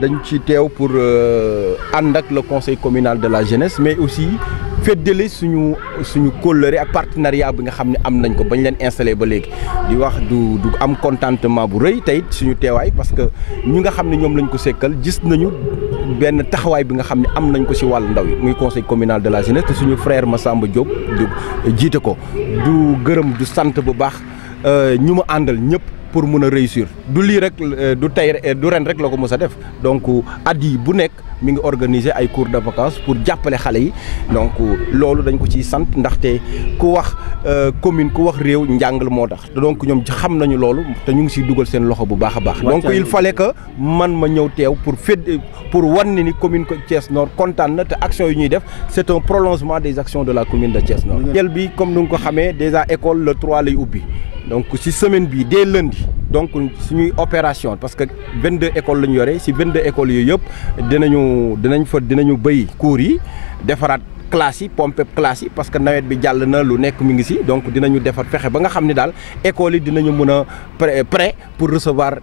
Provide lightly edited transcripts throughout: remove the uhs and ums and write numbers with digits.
dañ ci teew pour ànd ak le conseil communal de la jeunesse mais aussi feddali suñu kóllëre ak partenariat bi nga xam ne am nañ ko bañ leen installé ba léegi di wax du am contentement bu rëy tey suñu teewaay parce que ñi nga xam ne ñoom lañ ko sekkal gis nañu benn taxawaay bi nga xam ne am nañ ko ci wàllu ndaw yi muy conseil communal de la jeunesse te suñu frère Massamba Diop du jiite ko du gërëm du sant bu baax ñu ma àndal ñëpp pour mun a réussir du lii rek du ren rek la ko mës a def donc at yi bu nekk mi ngi organiser ay cours de vacances pour jàppale xale yi donc loolu dañ ko ciy sant ndaxte ku wax commune ku wax réew njàngal moo tax donc ñoom xam nañu loolu te ñu ngi siy dugal seen loxo bu baax a baax. donc il fallait que man ma ñëw teew pour wan ni commune Thiès Nord kontaan na te action yi ñuy def c'est un prolongement des actions de la commune de Thiès Nord. jël bi comme ni nga ko xamee déjà école le 3 lay ubbi. donc ci semaine bi dès lundi donc suñuy opération parce que 22 écoles la ñu yore ci 22 écoles yooyu yëpp dinañu béy cours yi defaraat classes yi pomper classes yi parce que nawet bi jàll na lu nekk mi ngi ci donc dinañu defar fexe ba nga xam ne daal écoles yi dinañu mën a prêt pour recevoir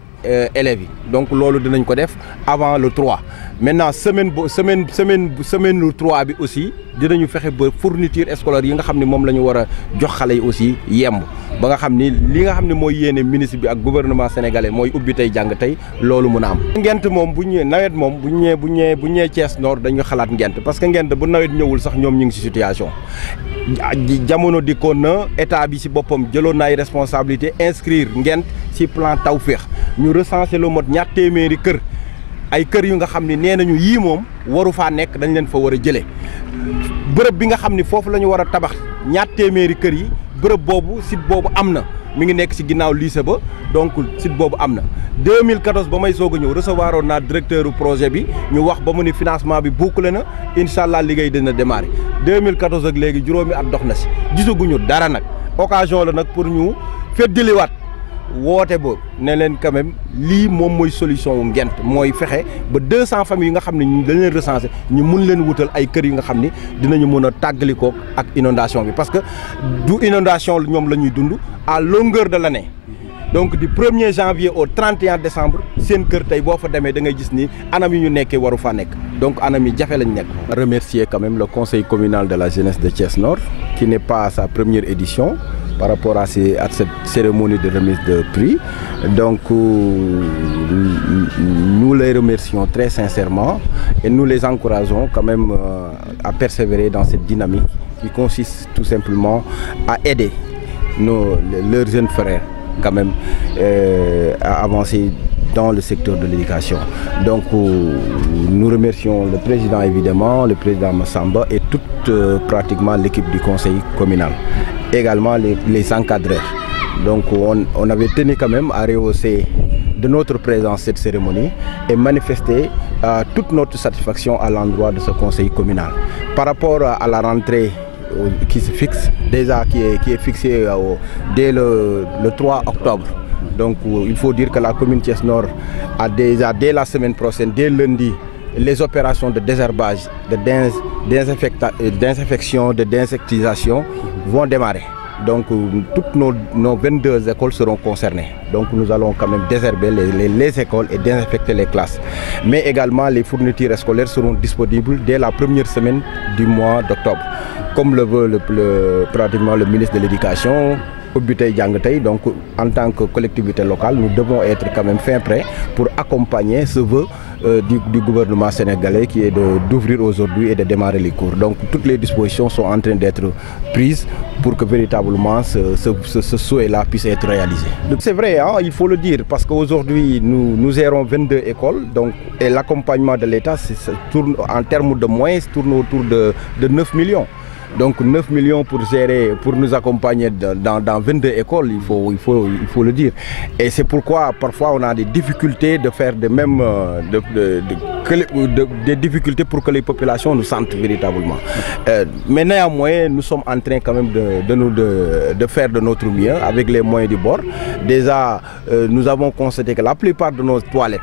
élèves yi donc loolu dinañ ko def avant le 3 maintenant semaine lu 3 bi aussi dinañu fexe ba fourniture scolaire yi nga xam ne moom la ñu war a jox xale yi aussi yemb ba nga xam ni li nga xam ne mooy yéene ministre bi ak gouvernement sénégalais mooy ubbi tey jàng tey loolu mën a am. ngent moom bu ñëwee nawet moom bu ñëwee Thiès Nord dañu xalaat ngent parce que ngent bu nawet ñëwul sax ñoom ñu ngi ci situation jamono dikkoon na état bi ci boppam jëloon na ay responsabilité inscrire ngent ci plan Tawfekh ñu recensé lu mot ñaar téeméeri kër ay kër yu nga xam ne nee nañu yii moom waru faa nekk dañ leen fa war a jëlee bërëb bi nga xam ne foofu la ñu war a tabax ñaar téeméeri kër yi bërëb boobu site boobu am na mi ngi nekk ci ginnaaw lycée ba donc site boobu am na 2014 ba may soog a ñëw recevoir oon naa directeur projet bi ñu wax ba mu ni financement bi bouclé na incha allah liggéey dina démarrer 2014 ak léegi juróomi at dox na ci gisaguñu dara nag occasion la nag pour ñu feddaliwaat woote ba ne leen quand même lii moom mooy solution wu ngent mooy fexe ba 200 familles yi nga xam ne ñu dañ leen recensé ñu mun leen wutal ay kër yi nga xam ni dinañu mën a tàggalikoo ak inondation bi parce que du inondation ñoom la ñuy dund à longueur de l'année donc du 1er janvier au 31 décembre seen kër tey boo fa demee da ngay gis ni anam yi ñu nekkee waru faa nekk donc anam yi jafe lañ nekk. remercier quand même le conseil communal de la jeunesse de Thiès Nord qui n'est pas à sa première édition par rapport à cette cérémonie de remise de prix. Donc nous les remercions très sincèrement et nous les encourageons quand même à persévérer dans cette dynamique qui consiste tout simplement à aider leurs jeunes frères quand même à avancer dans le secteur de l'éducation. Donc nous remercions le président évidemment, le président Massamba et toute pratiquement l'équipe du conseil communal. Également les encadreurs. Donc on avait tenu quand même à rehausser de notre présence cette cérémonie et manifester toute notre satisfaction à l'endroit de ce conseil communal. Par rapport à la rentrée qui se fixe, déjà qui est fixée dès le 3 octobre. Donc il faut dire que la commune Thiès Nord a déjà dès la semaine prochaine, dès lundi, les opérations de désherbage, de désinfection, de désinsectisation vont démarrer. Donc toutes nos 22 écoles seront concernées. Donc nous allons quand même désherber les écoles et désinfecter les classes. Mais également les fournitures scolaires seront disponibles dès la première semaine du mois d'octobre. Comme le veut pratiquement le ministre de l'Éducation, donc en tant que collectivité locale, nous devons être quand même fin prêts pour accompagner ce vœu du gouvernement sénégalais qui est d'ouvrir aujourd'hui et de démarrer les cours. Donc toutes les dispositions sont en train d'être prises pour que véritablement ce souhait-là puisse être réalisé. C'est vrai, hein, il faut le dire, parce qu'aujourd'hui nous gérons 22 écoles donc, et l'accompagnement de l'État tourne en termes de moyens tourne autour de 9 millions. Donc 9 millions pour gérer, pour nous accompagner dans 22 écoles, il faut le dire. Et c'est pourquoi parfois on a des difficultés de faire des difficultés pour que les populations nous sentent véritablement. Mais néanmoins, nous sommes en train quand même de faire de notre mieux avec les moyens du bord. Déjà, nous avons constaté que la plupart de nos toilettes,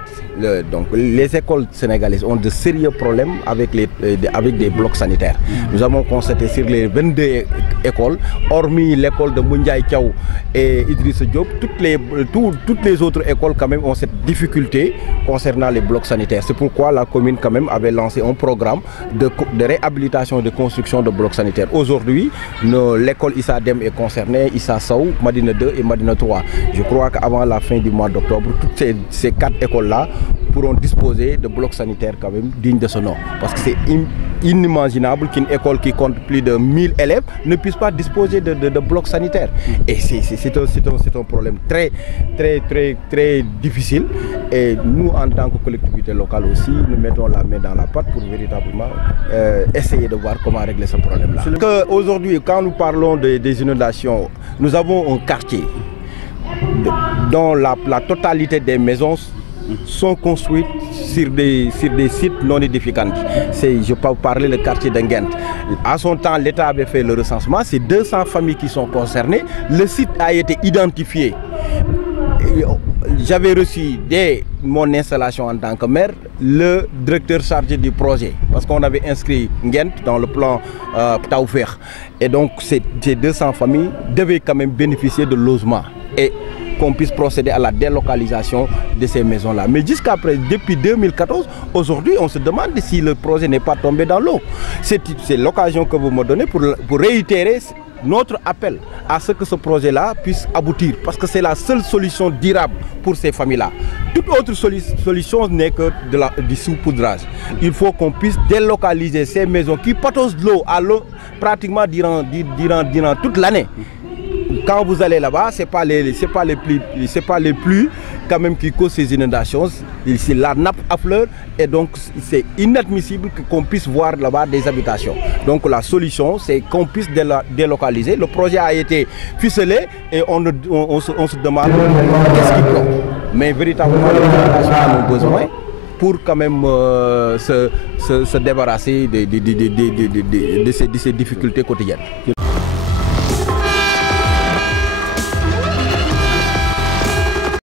donc les écoles sénégalaises ont de sérieux problèmes avec des blocs sanitaires. Nous avons constaté sur les 22 écoles, hormis l'école de Moundiaye Thiaw et Idrissa Diop, toutes les autres écoles quand même ont cette difficulté concernant les blocs sanitaires. C'est pourquoi la commune quand même avait lancé un programme de réhabilitation et de construction de blocs sanitaires. Aujourd'hui, l'école Issa Dem est concernée, Issa Sow, Madina 2 et Madina 3. Je crois qu'avant la fin du mois d'octobre, toutes ces 4 écoles-là pourront disposer de blocs sanitaires quand même dignes de ce nom. Parce que c'est inimaginable qu'une école qui compte plus de 1000 élèves ne puisse pas disposer de blocs sanitaires. Et c'est un problème très difficile. Et nous, en tant que collectivité locale aussi, nous mettons la main dans la pâte pour véritablement essayer de voir comment régler ce problème-là. Aujourd'hui, quand nous parlons des inondations, nous avons un quartier dont la totalité des maisons sont construites sur des sites non édificantes. Je peux parler du quartier de Nguent. À son temps, l'État avait fait le recensement. C'est 200 familles qui sont concernées. Le site a été identifié. J'avais reçu dès mon installation en tant que maire le directeur chargé du projet parce qu'on avait inscrit Nguent dans le plan Taoufekh. Et donc ces 200 familles devaient quand même bénéficier de logement et qu'on puisse procéder à la délocalisation de ces maisons-là. Mais depuis 2014, aujourd'hui, on se demande si le projet n'est pas tombé dans l'eau. C'est l'occasion que vous me donnez pour réitérer notre appel à ce que ce projet-là puisse aboutir, parce que c'est la seule solution durable pour ces familles-là. Toute autre solution n'est que du saupoudrage. Il faut qu'on puisse délocaliser ces maisons qui patausent de l'eau à l'eau pratiquement durant toute l'année. Quand vous allez là-bas, c'est pas les pluies quand même qui causent ces inondations. C'est la nappe affleure et donc c'est inadmissible qu'on puisse voir là-bas des habitations. Donc la solution, c'est qu'on puisse délocaliser. Le projet a été ficelé et on se demande qu'est-ce qui bloque. Mais véritablement, les habitations ont besoin pour quand même se débarrasser de ces difficultés quotidiennes.